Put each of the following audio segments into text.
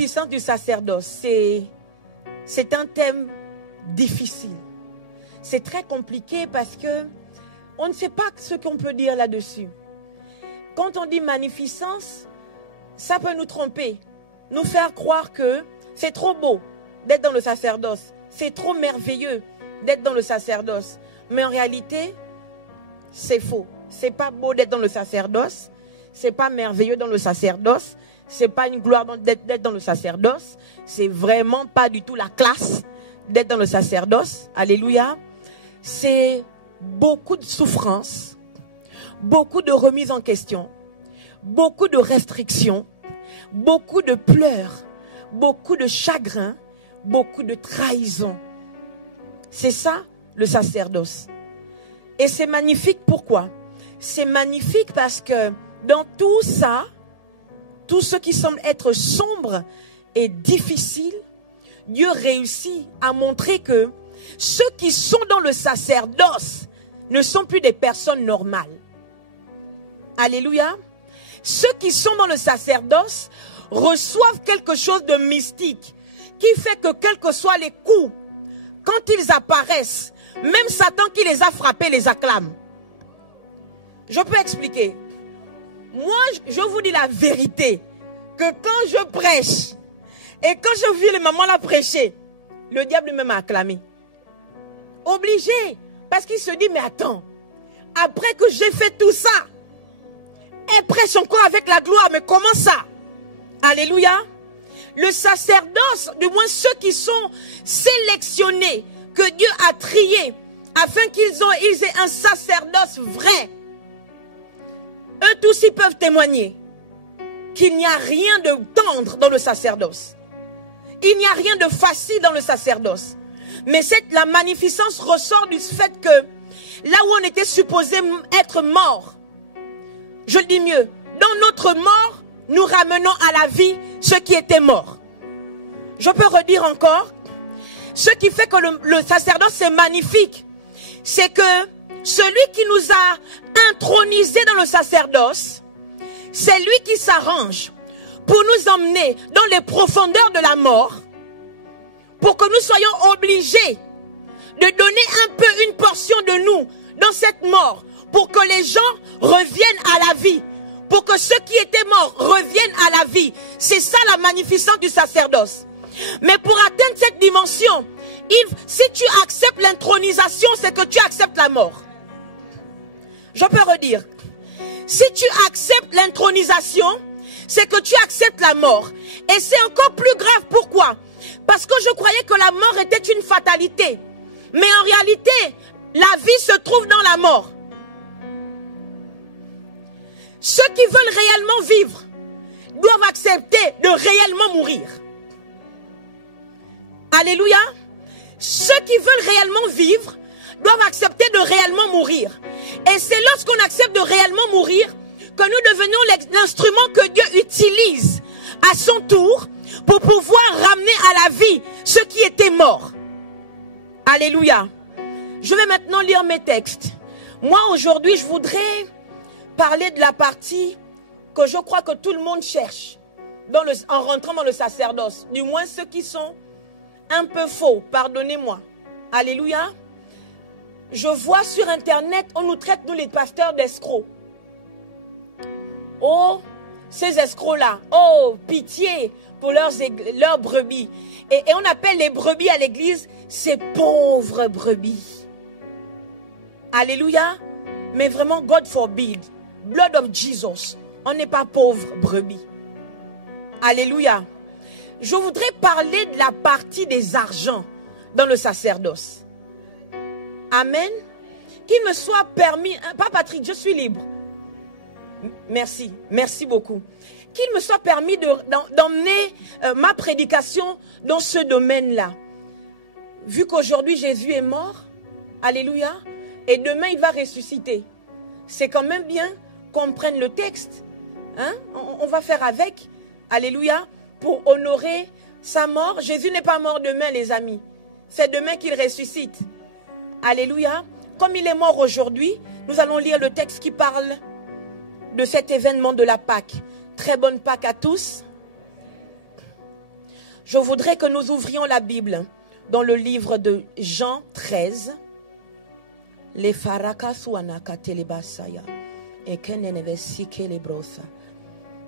magnificence du sacerdoce, c'est un thème difficile. C'est très compliqué parce que on ne sait pas ce qu'on peut dire là-dessus. Quand on dit magnificence, ça peut nous tromper, nous faire croire que c'est trop beau d'être dans le sacerdoce. C'est trop merveilleux d'être dans le sacerdoce. Mais en réalité, c'est faux. C'est pas beau d'être dans le sacerdoce. C'est pas merveilleux dans le sacerdoce. C'est pas une gloire d'être dans le sacerdoce. C'est vraiment pas du tout la classe d'être dans le sacerdoce. Alléluia. C'est beaucoup de souffrance, beaucoup de remises en question, beaucoup de restrictions, beaucoup de pleurs, beaucoup de chagrin, beaucoup de trahison. C'est ça le sacerdoce. Et c'est magnifique, pourquoi? C'est magnifique parce que dans tout ça, tout ce qui semble être sombre et difficile, Dieu réussit à montrer que ceux qui sont dans le sacerdoce ne sont plus des personnes normales. Alléluia. Ceux qui sont dans le sacerdoce reçoivent quelque chose de mystique qui fait que quels que soient les coups, quand ils apparaissent, même Satan qui les a frappés les acclame. Je peux expliquer. Moi, je vous dis la vérité, que quand je prêche, et quand je vis les mamans la prêcher, le diable lui-même m'a acclamé. Obligé. Parce qu'il se dit, mais attends, après que j'ai fait tout ça, elle prêche encore avec la gloire, mais comment ça? Alléluia. Le sacerdoce, du moins ceux qui sont sélectionnés, que Dieu a triés, afin qu'ils aient un sacerdoce vrai, eux tous ils peuvent témoigner qu'il n'y a rien de tendre dans le sacerdoce. Il n'y a rien de facile dans le sacerdoce. Mais la magnificence ressort du fait que là où on était supposé être mort, je le dis mieux, dans notre mort, nous ramenons à la vie ceux qui étaient morts. Je peux redire encore, ce qui fait que le sacerdoce est magnifique, c'est que celui qui nous a intronisés dans le sacerdoce, c'est lui qui s'arrange pour nous emmener dans les profondeurs de la mort, pour que nous soyons obligés de donner un peu une portion de nous dans cette mort, pour que les gens reviennent à la vie, pour que ceux qui étaient morts reviennent à la vie. C'est ça la magnificence du sacerdoce. Mais pour atteindre cette dimension, si tu acceptes l'intronisation, c'est que tu acceptes la mort. Je peux redire. Si tu acceptes l'intronisation, c'est que tu acceptes la mort. Et c'est encore plus grave. Pourquoi? Parce que je croyais que la mort était une fatalité. Mais en réalité, la vie se trouve dans la mort. Ceux qui veulent réellement vivre doivent accepter de réellement mourir. Alléluia. Ceux qui veulent réellement vivre doivent accepter de réellement mourir. Et c'est lorsqu'on accepte de réellement mourir que nous devenons l'instrument que Dieu utilise à son tour pour pouvoir ramener à la vie ceux qui étaient morts. Alléluia. Je vais maintenant lire mes textes. Moi aujourd'hui je voudrais parler de la partie que je crois que tout le monde cherche en rentrant dans le sacerdoce. Du moins ceux qui sont un peu faux, pardonnez-moi. Alléluia. Je vois sur internet, on nous traite, nous les pasteurs, d'escrocs. Oh, ces escrocs-là, oh, pitié pour leurs brebis. Et on appelle les brebis à l'église, ces pauvres brebis. Alléluia. Mais vraiment, God forbid, blood of Jesus, on n'est pas pauvres brebis. Alléluia. Je voudrais parler de la partie des argents dans le sacerdoce. Amen. Qu'il me soit permis, pas Patrick, je suis libre. Merci, merci beaucoup. Qu'il me soit permis d'emmener ma prédication dans ce domaine-là. Vu qu'aujourd'hui Jésus est mort, alléluia, et demain il va ressusciter. C'est quand même bien qu'on prenne le texte. Hein? On va faire avec, alléluia, pour honorer sa mort. Jésus n'est pas mort demain, les amis. C'est demain qu'il ressuscite. Alléluia. Comme il est mort aujourd'hui, nous allons lire le texte qui parle de cet événement de la Pâque. Très bonne Pâque à tous. Je voudrais que nous ouvrions la Bible dans le livre de Jean 13. Les farakasuanaka telebasaya et kenenevesike lebrosa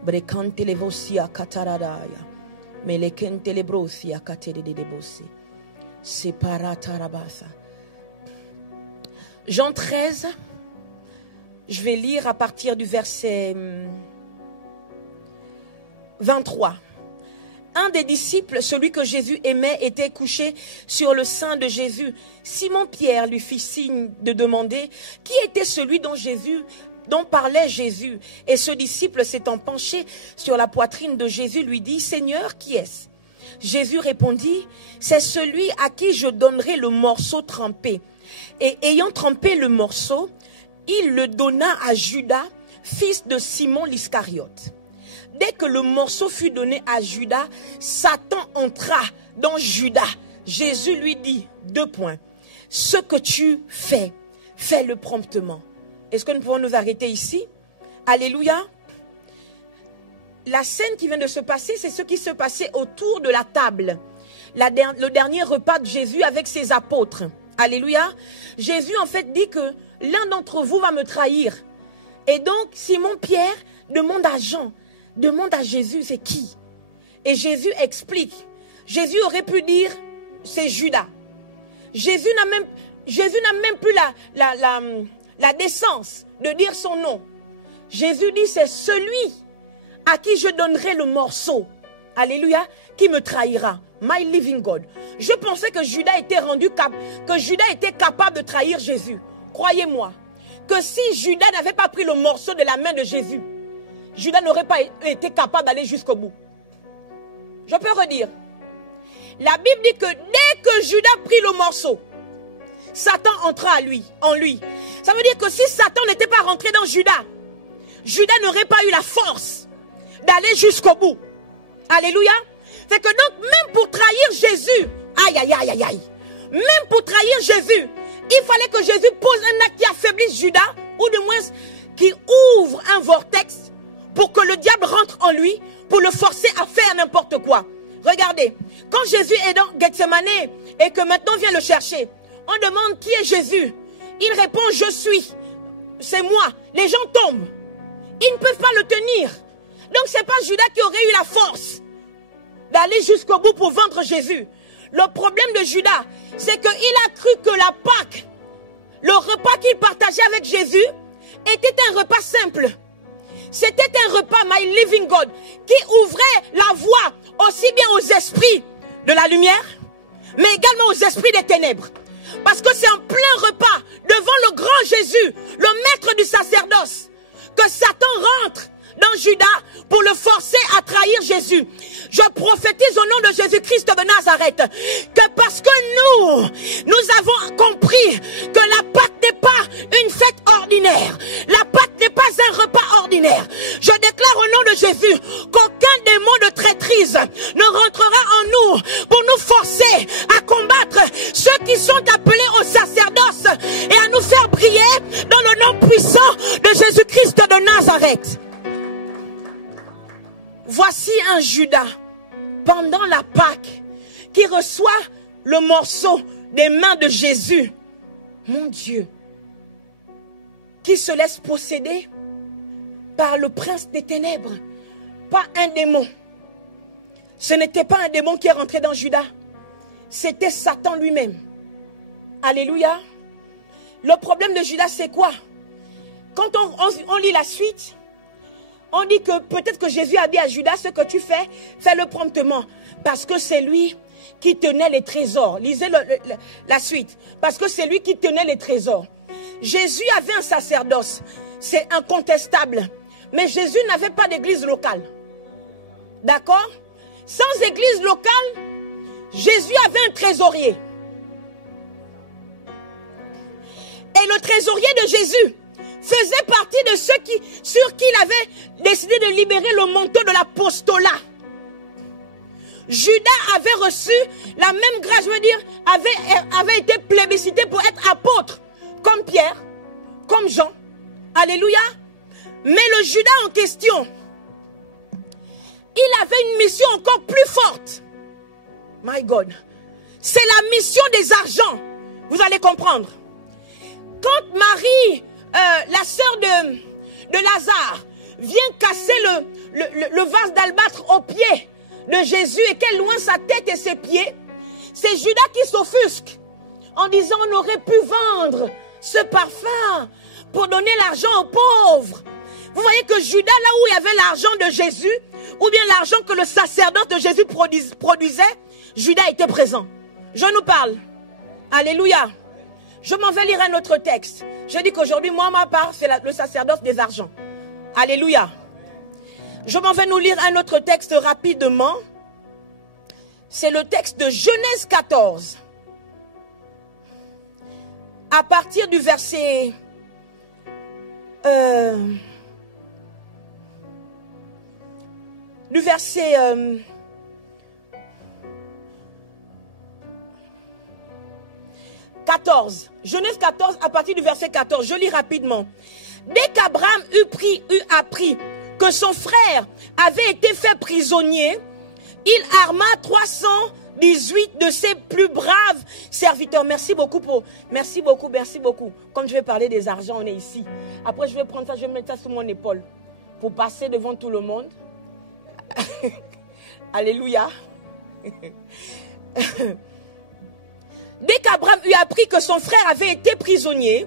brekante levosia kataradaya melekente lebrosia kateredebosi separatarabasa. Jean 13, je vais lire à partir du verset 23. Un des disciples, celui que Jésus aimait, était couché sur le sein de Jésus. Simon-Pierre lui fit signe de demander qui était celui dont parlait Jésus. Et ce disciple, s'étant penché sur la poitrine de Jésus, lui dit, « Seigneur, qui est-ce » Jésus répondit, « C'est celui à qui je donnerai le morceau trempé. » Et ayant trempé le morceau, il le donna à Judas, fils de Simon l'Iscariote. Dès que le morceau fut donné à Judas, Satan entra dans Judas. Jésus lui dit, 2 points. Ce que tu fais, fais-le promptement. Est-ce que nous pouvons nous arrêter ici? Alléluia. La scène qui vient de se passer, c'est ce qui se passait autour de la table. Le dernier repas de Jésus avec ses apôtres. Alléluia. Jésus en fait dit que l'un d'entre vous va me trahir. Et donc Simon-Pierre demande à Jean, demande à Jésus, c'est qui? Et Jésus explique. Jésus aurait pu dire, c'est Judas. Jésus n'a même plus la décence de dire son nom. Jésus dit, c'est celui à qui je donnerai le morceau. Alléluia, qui me trahira. My living God. Je pensais que Judas était capable de trahir Jésus. Croyez-moi, que si Judas n'avait pas pris le morceau de la main de Jésus, Judas n'aurait pas été capable d'aller jusqu'au bout. Je peux redire. La Bible dit que dès que Judas prit le morceau, Satan entra en lui. Ça veut dire que si Satan n'était pas rentré dans Judas, Judas n'aurait pas eu la force d'aller jusqu'au bout. Alléluia. C'est que donc même pour trahir Jésus, aïe aïe aïe aïe aïe, même pour trahir Jésus, il fallait que Jésus pose un acte qui affaiblisse Judas, ou du moins qui ouvre un vortex pour que le diable rentre en lui, pour le forcer à faire n'importe quoi. Regardez, quand Jésus est dans Gethsemane et que maintenant vient le chercher, on demande qui est Jésus. Il répond, je suis, c'est moi. Les gens tombent. Ils ne peuvent pas le tenir. Donc ce n'est pas Judas qui aurait eu la force d'aller jusqu'au bout pour vendre Jésus. Le problème de Judas, c'est qu'il a cru que la Pâque, le repas qu'il partageait avec Jésus, était un repas simple. C'était un repas, my living God, qui ouvrait la voie aussi bien aux esprits de la lumière, mais également aux esprits des ténèbres. Parce que c'est en plein repas, devant le grand Jésus, le maître du sacerdoce, que Satan rentre dans Judas pour le forcer à trahir Jésus. Je prophétise au nom de Jésus-Christ de Nazareth que parce que nous avons compris que la Pâque n'est pas une fête ordinaire, la Pâque n'est pas un repas ordinaire. Je déclare au nom de Jésus qu'aucun démon de traîtrise ne rentrera en nous pour nous forcer à combattre ceux qui sont appelés au sacerdoce et à nous faire briller dans le nom puissant de Jésus-Christ de Nazareth. Voici un Judas, pendant la Pâque, qui reçoit le morceau des mains de Jésus. Mon Dieu, qui se laisse posséder par le prince des ténèbres, pas un démon. Ce n'était pas un démon qui est rentré dans Judas, c'était Satan lui-même. Alléluia. Le problème de Judas, c'est quoi? Quand on lit la suite, on dit que peut-être que Jésus a dit à Judas, ce que tu fais, fais-le promptement. Parce que c'est lui qui tenait les trésors. Lisez la suite. Parce que c'est lui qui tenait les trésors. Jésus avait un sacerdoce. C'est incontestable. Mais Jésus n'avait pas d'église locale. D'accord? Sans église locale, Jésus avait un trésorier. Et le trésorier de Jésus faisait partie de ceux sur qui il avait décidé de libérer le manteau de l'apostolat. Judas avait reçu la même grâce, je veux dire, avait été plébiscité pour être apôtre, comme Pierre, comme Jean. Alléluia. Mais le Judas en question, il avait une mission encore plus forte. My God. C'est la mission des argents. Vous allez comprendre. Quand Marie, la sœur de Lazare, vient casser le vase d'albâtre au pied de Jésus et qu'elle loin sa tête et ses pieds, c'est Judas qui s'offusque en disant on aurait pu vendre ce parfum pour donner l'argent aux pauvres. Vous voyez que Judas, là où il y avait l'argent de Jésus, ou bien l'argent que le sacerdoce de Jésus produisait, Judas était présent. Je nous parle. Alléluia. Je m'en vais lire un autre texte. Je dis qu'aujourd'hui, moi, ma part, c'est le sacerdoce des argents. Alléluia. Je m'en vais nous lire un autre texte rapidement. C'est le texte de Genèse 14. À partir du verset... du verset 14. Genèse 14, à partir du verset 14. Je lis rapidement. Dès qu'Abraham eut appris que son frère avait été fait prisonnier, il arma 318 de ses plus braves serviteurs. Merci beaucoup. Comme je vais parler des argents, on est ici. Après, je vais prendre ça, je vais mettre ça sur mon épaule pour passer devant tout le monde. Alléluia. Dès qu'Abraham eut appris que son frère avait été prisonnier,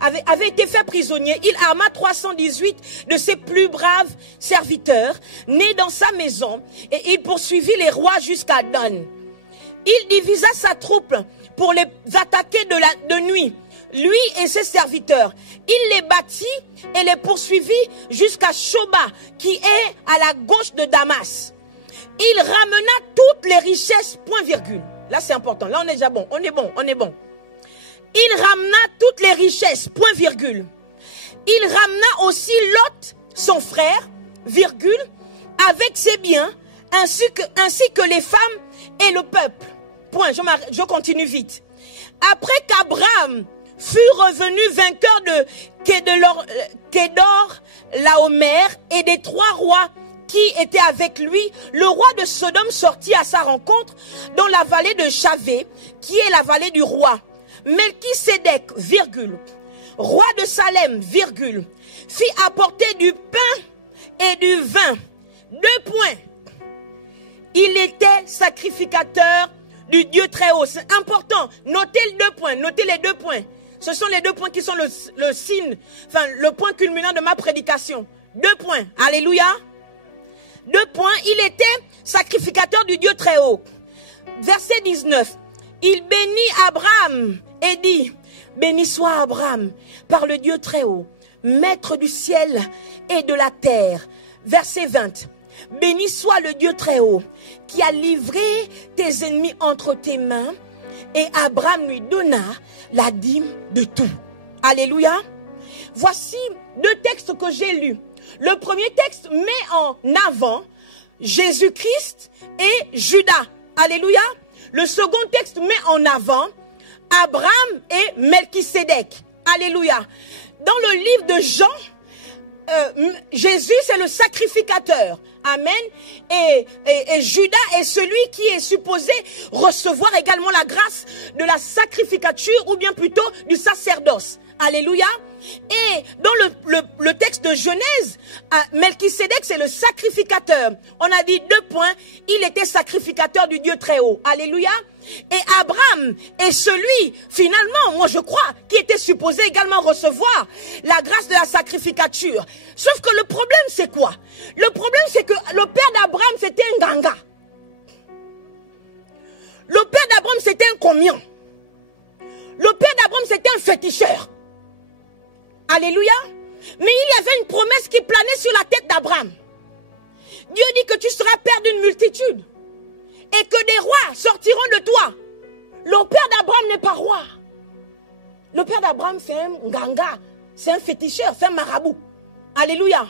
avait été fait prisonnier, il arma 318 de ses plus braves serviteurs, nés dans sa maison, et il poursuivit les rois jusqu'à Dan. Il divisa sa troupe pour les attaquer de nuit, lui et ses serviteurs. Il les battit et les poursuivit jusqu'à Shoba, qui est à la gauche de Damas. Il ramena toutes les richesses, point virgule. Là c'est important, là on est déjà bon, on est bon. Il ramena toutes les richesses, point virgule. Il ramena aussi Lot, son frère, virgule, avec ses biens, ainsi que les femmes et le peuple. Point, je continue vite. Après qu'Abraham fut revenu vainqueur de Kédor, Laomer et des 3 rois qui étaient avec lui, le roi de Sodome sortit à sa rencontre dans la vallée de Chavé, qui est la vallée du roi. Melchisédek, virgule, roi de Salem, virgule, fit apporter du pain et du vin. 2 points. Il était sacrificateur du Dieu très haut. C'est important. Notez les 2 points. Notez les 2 points. Ce sont les 2 points qui sont le signe, enfin le point culminant de ma prédication. 2 points. Alléluia. 2 points. Il était sacrificateur du Dieu très haut. Verset 19. Il bénit Abraham et dit, béni soit Abraham par le Dieu très haut, maître du ciel et de la terre. Verset 20. Béni soit le Dieu très haut qui a livré tes ennemis entre tes mains. Et Abraham lui donna la dîme de tout. Alléluia. Voici 2 textes que j'ai lus. Le premier texte met en avant Jésus-Christ et Judas. Alléluia. Le second texte met en avant Abraham et Melchisédek. Alléluia. Dans le livre de Jean, Jésus c'est le sacrificateur. Amen. Et Judas est celui qui est supposé recevoir également la grâce de la sacrificature ou bien plutôt du sacerdoce. Alléluia. Et dans le texte de Genèse, Melchisédek c'est le sacrificateur. On a dit 2 points, il était sacrificateur du Dieu très haut. Alléluia. Et Abraham est celui, finalement, moi je crois, qui était supposé également recevoir la grâce de la sacrificature. Sauf que le problème c'est quoi? Le problème c'est que le père d'Abraham c'était un ganga. Le père d'Abraham c'était un commion. Le père d'Abraham c'était un féticheur. Alléluia. Mais il y avait une promesse qui planait sur la tête d'Abraham. Dieu dit que tu seras père d'une multitude. Et que des rois sortiront de toi. Le père d'Abraham n'est pas roi. Le père d'Abraham c'est un ganga. C'est un féticheur, c'est un marabout. Alléluia.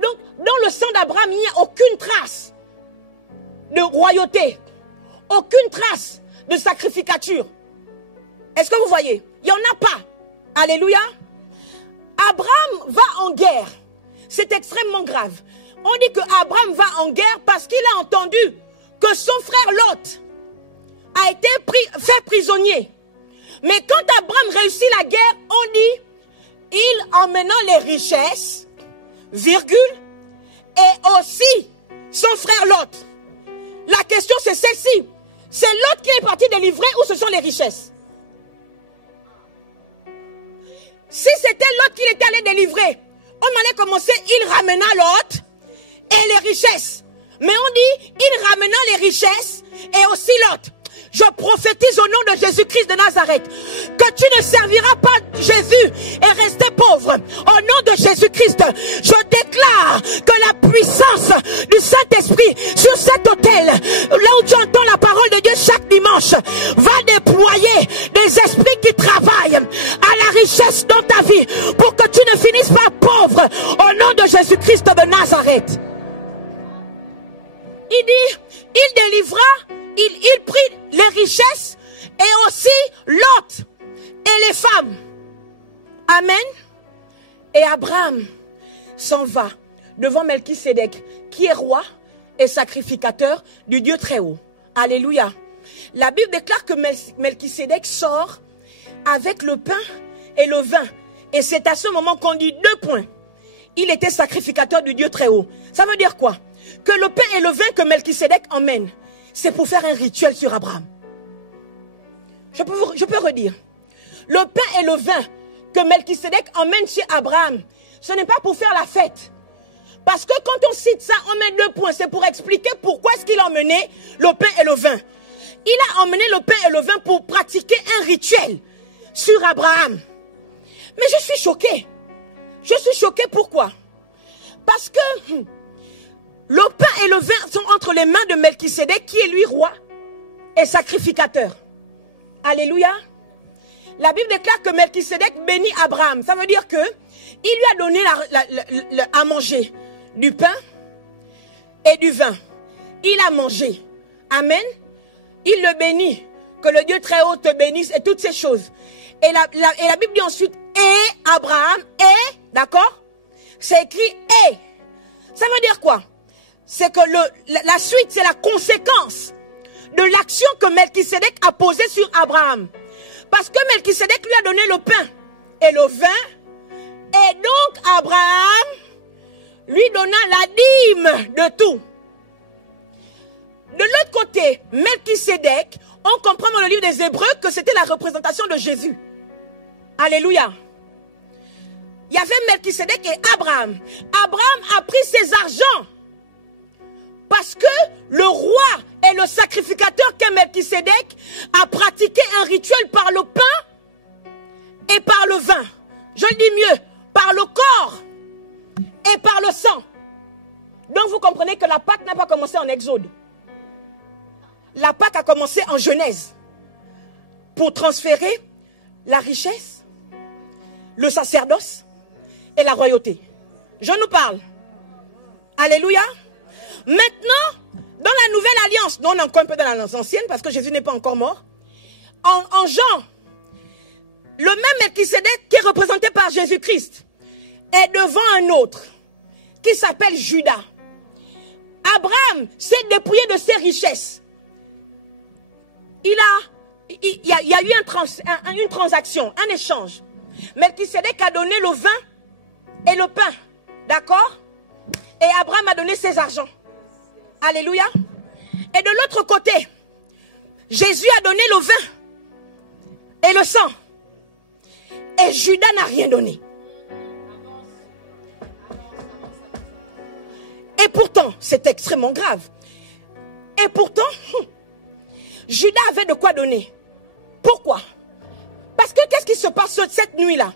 Donc dans le sang d'Abraham il n'y a aucune trace de royauté. Aucune trace de sacrificature. Est-ce que vous voyez? Il n'y en a pas. Alléluia. Abraham va en guerre. C'est extrêmement grave. On dit que Abraham va en guerre parce qu'il a entendu que son frère Lot a été fait prisonnier. Mais quand Abraham réussit la guerre, on dit, il emmenant les richesses, virgule, et aussi son frère Lot. La question c'est celle-ci. C'est Lot qui est parti délivrer ou ce sont les richesses? Si c'était Lot qui était allé délivrer, on allait commencer, il ramena Lot et les richesses. Mais on dit, il ramena les richesses et aussi Lot. Je prophétise au nom de Jésus-Christ de Nazareth que tu ne serviras pas Jésus et rester pauvre. Au nom de Jésus-Christ, je déclare que la puissance du Saint-Esprit sur cet autel, là où tu entends la parole de Dieu chaque dimanche, va déployer des esprits qui travaillent à la richesse dans ta vie pour que tu ne finisses pas pauvre. Au nom de Jésus-Christ de Nazareth. Il dit, il délivra, il prit les richesses et aussi Lot et les femmes. Amen. Et Abraham s'en va devant Melchisédek, qui est roi et sacrificateur du Dieu très haut. Alléluia. La Bible déclare que Melchisédek sort avec le pain et le vin. Et c'est à ce moment qu'on dit 2 points. Il était sacrificateur du Dieu très haut. Ça veut dire quoi? Que le pain et le vin que Melchisédek emmène, c'est pour faire un rituel sur Abraham. Je peux redire. Le pain et le vin que Melchisédek emmène sur Abraham, ce n'est pas pour faire la fête. Parce que quand on cite ça, on met 2 points. C'est pour expliquer pourquoi est-ce qu'il a emmené le pain et le vin. Il a emmené le pain et le vin pour pratiquer un rituel sur Abraham. Mais je suis choquée. Je suis choquée pourquoi? Parce que le pain et le vin sont entre les mains de Melchisédek, qui est lui roi et sacrificateur. Alléluia. La Bible déclare que Melchisédek bénit Abraham. Ça veut dire que il lui a donné à manger du pain et du vin. Il a mangé. Amen. Il le bénit. Que le Dieu très haut te bénisse et toutes ces choses. Et la Bible dit ensuite, et Abraham, et, d'accord? C'est écrit, et. Ça veut dire quoi? C'est que la suite, c'est la conséquence de l'action que Melchisédek a posée sur Abraham. Parce que Melchisédek lui a donné le pain et le vin. Et donc Abraham lui donna la dîme de tout. De l'autre côté, Melchisédek, on comprend dans le livre des Hébreux que c'était la représentation de Jésus. Alléluia. Il y avait Melchisédek et Abraham. Abraham a pris ses argents. Parce que le roi et le sacrificateur qu'est Melchisédek a pratiqué un rituel par le pain et par le vin. Je le dis mieux, par le corps et par le sang. Donc vous comprenez que la Pâque n'a pas commencé en Exode. La Pâque a commencé en Genèse pour transférer la richesse, le sacerdoce et la royauté. Je nous parle. Alléluia. Maintenant, dans la nouvelle alliance, nous on est encore un peu dans l'alliance ancienne parce que Jésus n'est pas encore mort. En Jean, le même Melchisédek qui est représenté par Jésus-Christ est devant un autre qui s'appelle Judas. Abraham s'est dépouillé de ses richesses. Il y a eu une transaction, un échange. Melchisédek a donné le vin et le pain. D'accord? Et Abraham a donné ses argents. Alléluia. Et de l'autre côté, Jésus a donné le vin et le sang. Et Judas n'a rien donné. Et pourtant, c'est extrêmement grave. Et pourtant, Judas avait de quoi donner. Pourquoi? Parce que qu'est-ce qui se passe cette nuit-là?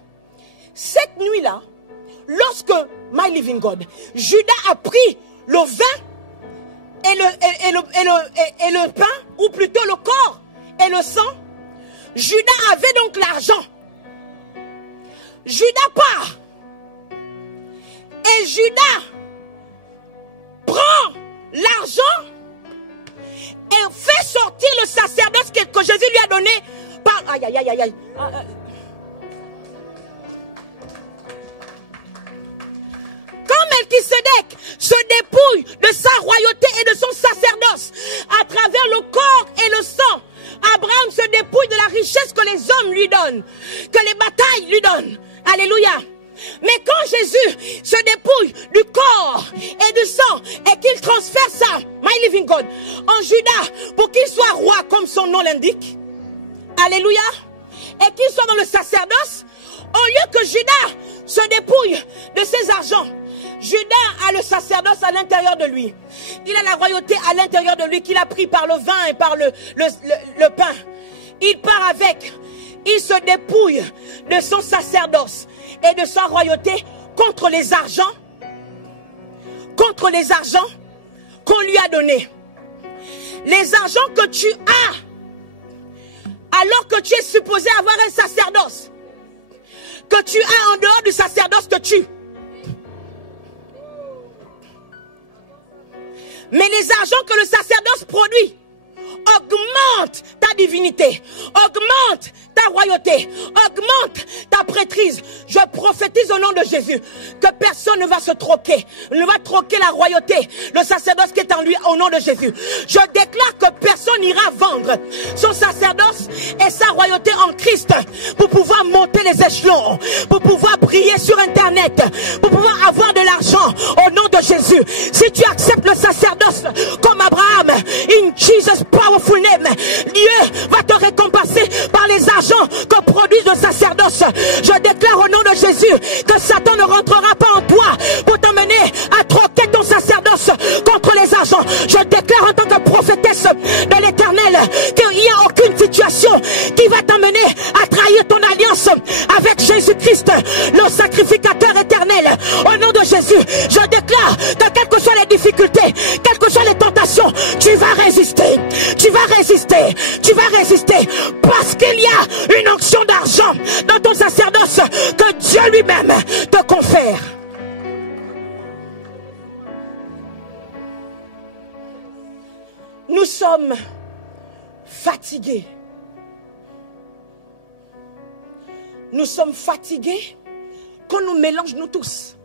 Cette nuit-là, lorsque, my living God, Judas a pris le vin et le pain, ou plutôt le corps et le sang, Judas avait donc l'argent. Judas part. Et Judas prend l'argent et fait sortir le sacerdoce que Jésus lui a donné par... Aïe, aïe, aïe, aïe, aïe. Quand Melchisédek se dépouille de sa royauté et de son sacerdoce à travers le corps et le sang, Abraham se dépouille de la richesse que les hommes lui donnent, que les batailles lui donnent. Alléluia. Mais quand Jésus se dépouille du corps et du sang et qu'il transfère ça, my living God, en Judas pour qu'il soit roi comme son nom l'indique, alléluia, et qu'il soit dans le sacerdoce, au lieu que Judas se dépouille de ses argents, Judas a le sacerdoce à l'intérieur de lui. Il a la royauté à l'intérieur de lui qu'il a pris par le vin et par le pain. Il part avec, il se dépouille de son sacerdoce et de sa royauté contre les argents qu'on lui a donnés. Les argents que tu as alors que tu es supposé avoir un sacerdoce, que tu as en dehors du sacerdoce que tu. Mais les argents que le sacerdoce produit augmentent ta divinité, augmentent ta royauté, augmente ta prêtrise. Je prophétise au nom de Jésus que personne ne va se troquer, ne va troquer la royauté, le sacerdoce qui est en lui au nom de Jésus. Je déclare que personne n'ira vendre son sacerdoce et sa royauté en Christ pour pouvoir monter les échelons, pour pouvoir briller sur Internet, pour pouvoir avoir de l'argent au nom de Jésus. Si tu acceptes le sacerdoce comme Abraham, in Jesus powerful name, Dieu va te récompenser par les argent que produit le sacerdoce. Je déclare au nom de Jésus que Satan ne rentrera pas en toi pour t'emmener à troquer ton sacerdoce contre les argents. Je déclare en tant que prophétesse de l'Éternel qu'il n'y a aucune situation qui va t'emmener à trahir ton alliance avec Jésus-Christ, le sacrificateur éternel. Au nom de Jésus, je déclare que quelles que soient les difficultés, quelles que soient les tentations, tu vas résister, tu vas résister, tu vas résister, parce qu'il y a une onction d'argent dans ton sacerdoce que Dieu lui-même te confère. Nous sommes fatigués. Nous sommes fatigués qu'on nous mélange, nous tous,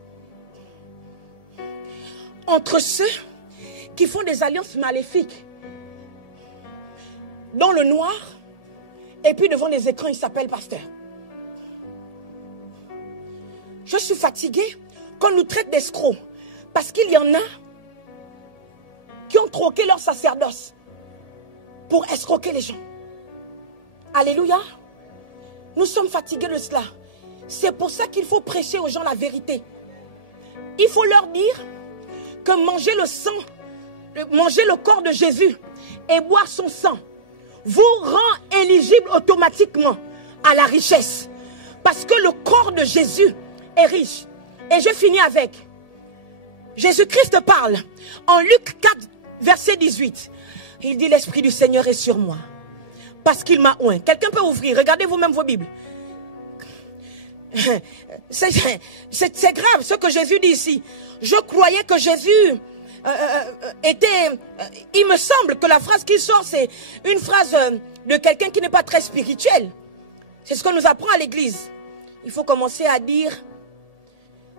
entre ceux qui font des alliances maléfiques dans le noir. Et puis devant les écrans, il s'appelle pasteur. Je suis fatiguée qu'on nous traite d'escrocs. Parce qu'il y en a qui ont troqué leur sacerdoce pour escroquer les gens. Alléluia. Nous sommes fatigués de cela. C'est pour ça qu'il faut prêcher aux gens la vérité. Il faut leur dire que manger le sang, manger le corps de Jésus et boire son sang vous rend éligible automatiquement à la richesse. Parce que le corps de Jésus est riche. Et je finis avec. Jésus-Christ parle en Luc 4, verset 18. Il dit: l'Esprit du Seigneur est sur moi, parce qu'il m'a oint. Quelqu'un peut ouvrir, regardez vous-même vos Bibles. C'est grave ce que Jésus dit ici. Je croyais que Jésus il me semble que la phrase qui sort, c'est une phrase de quelqu'un qui n'est pas très spirituel. C'est ce qu'on nous apprend à l'église. Il faut commencer à dire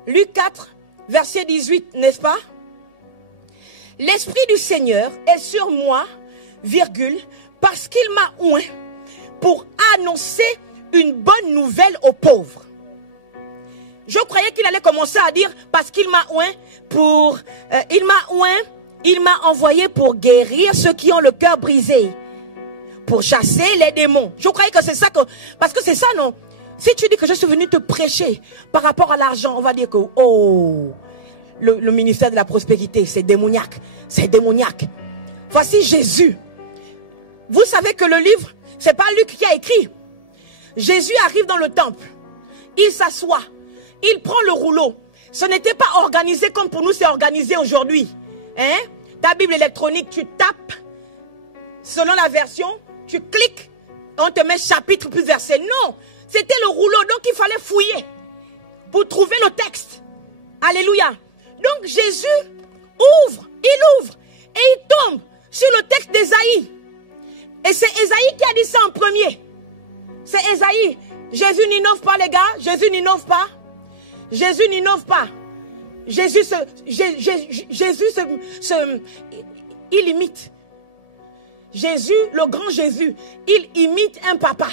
Luc 4, verset 18, n'est-ce pas? L'Esprit du Seigneur est sur moi, virgule, parce qu'il m'a oint pour annoncer une bonne nouvelle aux pauvres. Je croyais qu'il allait commencer à dire parce qu'il m'a oint pour... il m'a envoyé pour guérir ceux qui ont le cœur brisé, pour chasser les démons. Je croyais que c'est ça que... Parce que c'est ça, non? Si tu dis que je suis venu te prêcher par rapport à l'argent, on va dire que... Oh, le ministère de la prospérité, c'est démoniaque. C'est démoniaque. Voici Jésus. Vous savez que le livre, c'est pas Luc qui a écrit. Jésus arrive dans le temple. Il s'assoit. Il prend le rouleau. Ce n'était pas organisé comme pour nous c'est organisé aujourd'hui. Hein? Ta Bible électronique, tu tapes selon la version, tu cliques, on te met chapitre plus verset. Non, c'était le rouleau, donc il fallait fouiller pour trouver le texte. Alléluia. Donc Jésus ouvre et il tombe sur le texte d'Ésaïe. Et c'est Ésaïe qui a dit ça en premier. C'est Ésaïe. Jésus n'innove pas les gars, Jésus n'innove pas. Jésus n'innove pas. Il imite. Jésus, le grand Jésus, il imite un papa.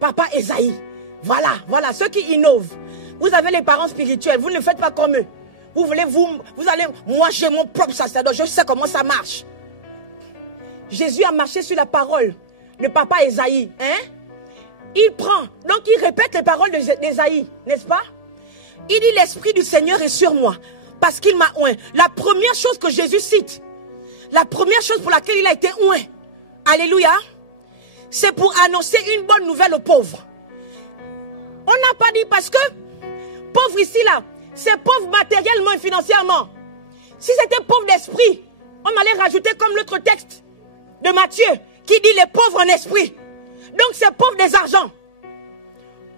Papa Esaïe. Voilà, ceux qui innovent. Vous avez les parents spirituels, vous ne faites pas comme eux. Vous allez, moi j'ai mon propre sacerdoce, je sais comment ça marche. Jésus a marché sur la parole de papa Esaïe. Hein? Il prend, donc il répète les paroles d'Esaïe, n'est-ce pas? Il dit l'Esprit du Seigneur est sur moi, parce qu'il m'a oint. La première chose que Jésus cite, la première chose pour laquelle il a été oint, alléluia, c'est pour annoncer une bonne nouvelle aux pauvres. On n'a pas dit parce que, pauvre ici là, c'est pauvre matériellement et financièrement. Si c'était pauvre d'esprit, on allait rajouter comme l'autre texte de Matthieu, qui dit les pauvres en esprit. Donc c'est pauvre des argents.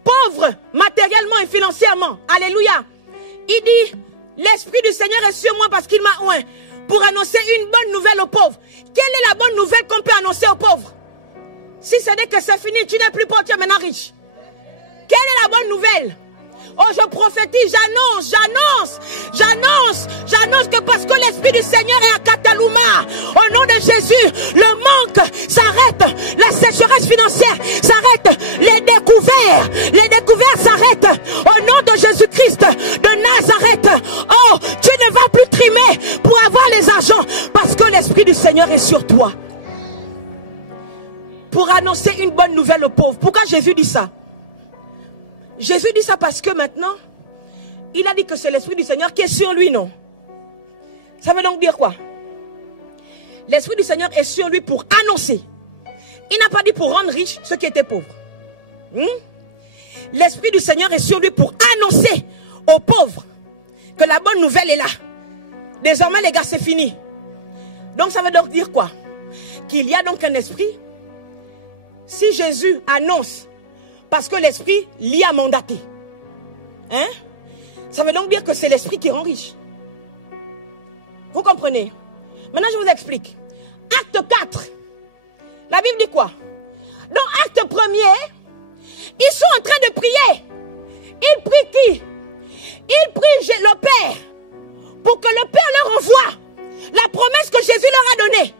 Pauvre matériellement et financièrement. Alléluia. Il dit, l'Esprit du Seigneur est sur moi parce qu'il m'a oint pour annoncer une bonne nouvelle aux pauvres. Quelle est la bonne nouvelle qu'on peut annoncer aux pauvres? Si ce n'est que c'est fini, tu n'es plus pauvre, tu es maintenant riche. Quelle est la bonne nouvelle? Oh, je prophétise, j'annonce que parce que l'Esprit du Seigneur est à Cataluma, au nom de Jésus, le manque s'arrête, la sécheresse financière s'arrête, les découvertes s'arrêtent, au nom de Jésus-Christ de Nazareth. Oh, tu ne vas plus trimer pour avoir les argents, parce que l'Esprit du Seigneur est sur toi. Pour annoncer une bonne nouvelle aux pauvres. Pourquoi Jésus dit ça? Jésus dit ça parce que maintenant, il a dit que c'est l'Esprit du Seigneur qui est sur lui, non? Ça veut donc dire quoi? L'Esprit du Seigneur est sur lui pour annoncer. Il n'a pas dit pour rendre riches ceux qui étaient pauvres. L'Esprit du Seigneur est sur lui pour annoncer aux pauvres que la bonne nouvelle est là. Désormais, les gars, c'est fini. Donc, ça veut donc dire quoi? Qu'il y a donc un esprit. Si Jésus annonce, parce que l'Esprit l'y a mandaté. Hein? Ça veut donc dire que c'est l'Esprit qui rend riche. Vous comprenez? Maintenant, je vous explique. Acte 4. La Bible dit quoi? Dans acte 1er, ils sont en train de prier. Ils prient qui? Ils prient le Père pour que le Père leur envoie la promesse que Jésus leur a donnée.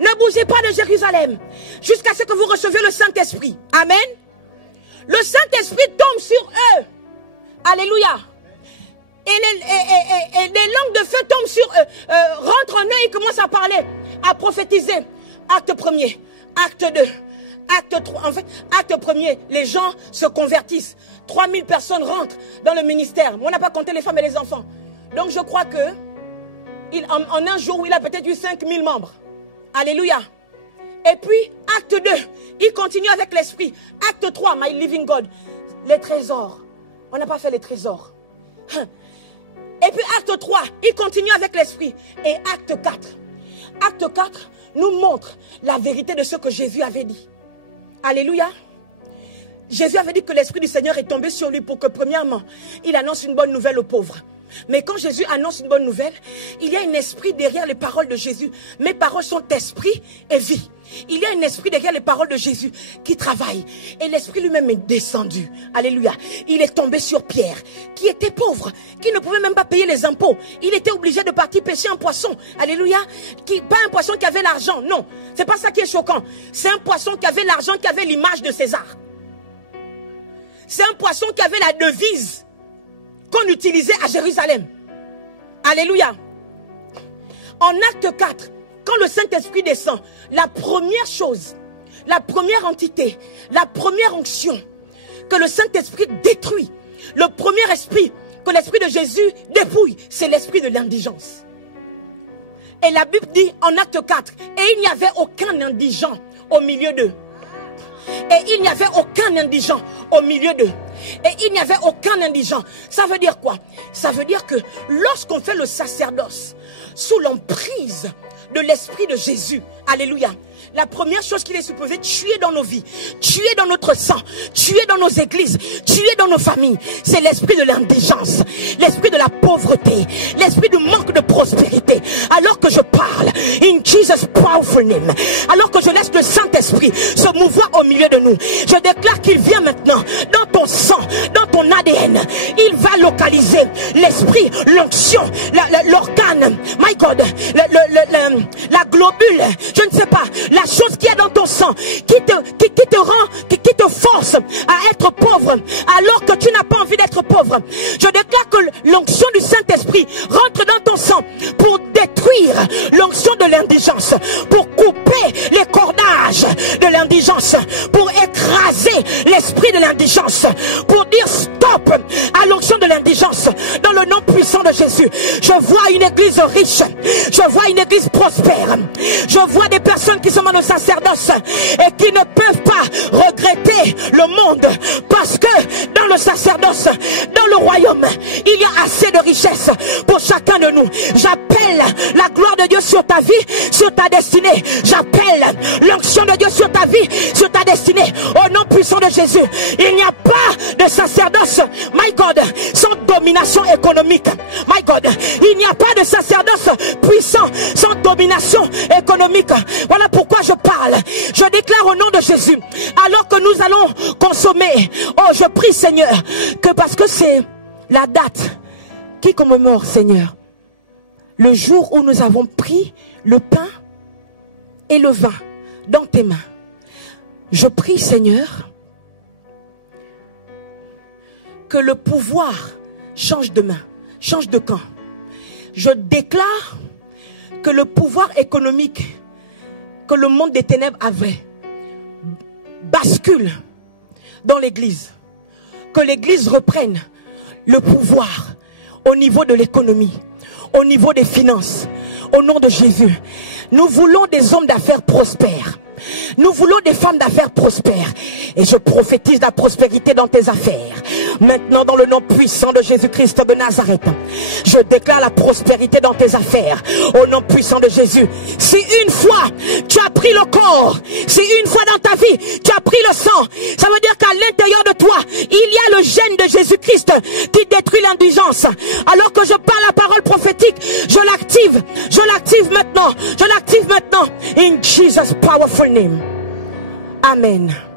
Ne bougez pas de Jérusalem jusqu'à ce que vous receviez le Saint-Esprit. Amen. Le Saint-Esprit tombe sur eux. Alléluia. Et des langues de feu tombent sur eux, rentrent en eux et commencent à parler, à prophétiser. Acte 1er, acte 2, acte 3. En fait, acte 1er, les gens se convertissent. 3000 personnes rentrent dans le ministère. On n'a pas compté les femmes et les enfants. Donc je crois que en un jour, il a peut-être eu 5000 membres. Alléluia. Et puis, acte 2, il continue avec l'Esprit. Acte 3, My Living God, les trésors. On n'a pas fait les trésors. Et puis acte 3, il continue avec l'Esprit. Et acte 4. Acte 4 nous montre la vérité de ce que Jésus avait dit. Alléluia. Jésus avait dit que l'Esprit du Seigneur est tombé sur lui pour que premièrement, il annonce une bonne nouvelle aux pauvres. Mais quand Jésus annonce une bonne nouvelle, il y a un esprit derrière les paroles de Jésus. Mes paroles sont esprit et vie. Il y a un esprit derrière les paroles de Jésus qui travaille. Et l'esprit lui-même est descendu. Alléluia. Il est tombé sur Pierre, qui était pauvre, qui ne pouvait même pas payer les impôts. Il était obligé de partir pêcher un poisson. Alléluia. Pas un poisson qui avait l'argent. Non, c'est pas ça qui est choquant. C'est un poisson qui avait l'argent, qui avait l'image de César. C'est un poisson qui avait la devise qu'on utilisait à Jérusalem. Alléluia. En acte 4, quand le Saint-Esprit descend, la première chose, la première entité, la première onction que le Saint-Esprit détruit, le premier esprit que l'Esprit de Jésus dépouille, c'est l'esprit de l'indigence. Et la Bible dit en acte 4, et il n'y avait aucun indigent au milieu d'eux. Et il n'y avait aucun indigent au milieu d'eux. Et il n'y avait aucun indigent. Ça veut dire quoi? Ça veut dire que lorsqu'on fait le sacerdoce sous l'emprise de l'Esprit de Jésus, alléluia, la première chose qu'il est supposé tuer dans nos vies, tuer dans notre sang, tuer dans nos églises, tuer dans nos familles, c'est l'esprit de l'indigence, l'esprit de la pauvreté, l'esprit du manque de prospérité. Alors que je parle, in Jesus' powerful name, alors que je laisse le Saint-Esprit se mouvoir au milieu de nous, je déclare qu'il vient maintenant dans ton sang, dans ton ADN. Il va le localiser l'esprit, l'onction, l'organe, my God, la globule, je ne sais pas, la chose qui est dans ton sang, qui te force à être pauvre, alors que tu n'as pas envie d'être pauvre. Je déclare que l'onction du Saint-Esprit rentre dans ton sang pour détruire l'onction de l'indigence, pour couper les cordages de l'indigence, pour écraser l'esprit de l'indigence, pour dire stop à l'onction de l'indigence dans le nom puissant de Jésus. Je vois une église riche, je vois une église prospère, je vois des personnes qui sont dans le sacerdoce et qui ne peuvent pas regretter le monde, parce que dans le sacerdoce, dans le royaume, il y a assez de richesses pour chacun de nous. J'appelle la gloire de Dieu sur ta vie, sur ta destinée. J'appelle l'onction de Dieu sur ta vie, sur ta destinée, au nom puissant de Jésus. Il n'y a pas de sacerdoce, my God, sans domination économique. My God, il n'y a pas de sacerdoce puissant sans domination économique. Voilà pourquoi je parle. Je déclare au nom de Jésus, alors que nous allons consommer, oh je prie Seigneur, que parce que c'est la date qui commémore, Seigneur, le jour où nous avons pris le pain et le vin dans tes mains. Je prie, Seigneur, que le pouvoir change de main, change de camp. Je déclare que le pouvoir économique que le monde des ténèbres avait bascule dans l'église. Que l'église reprenne le pouvoir au niveau de l'économie, au niveau des finances, au nom de Jésus. Nous voulons des hommes d'affaires prospères. Nous voulons des femmes d'affaires prospères. Et je prophétise la prospérité dans tes affaires. Maintenant, dans le nom puissant de Jésus-Christ de Nazareth, je déclare la prospérité dans tes affaires. Au nom puissant de Jésus. Si une fois tu as pris le corps, si une fois dans ta vie tu as pris le sang, ça veut dire qu'à l'intérieur de toi, il y a le gène de Jésus-Christ qui détruit l'indigence. Alors que je parle la parole prophétique, je l'active maintenant. Je l'active maintenant. In Jesus' powerful name. Amen.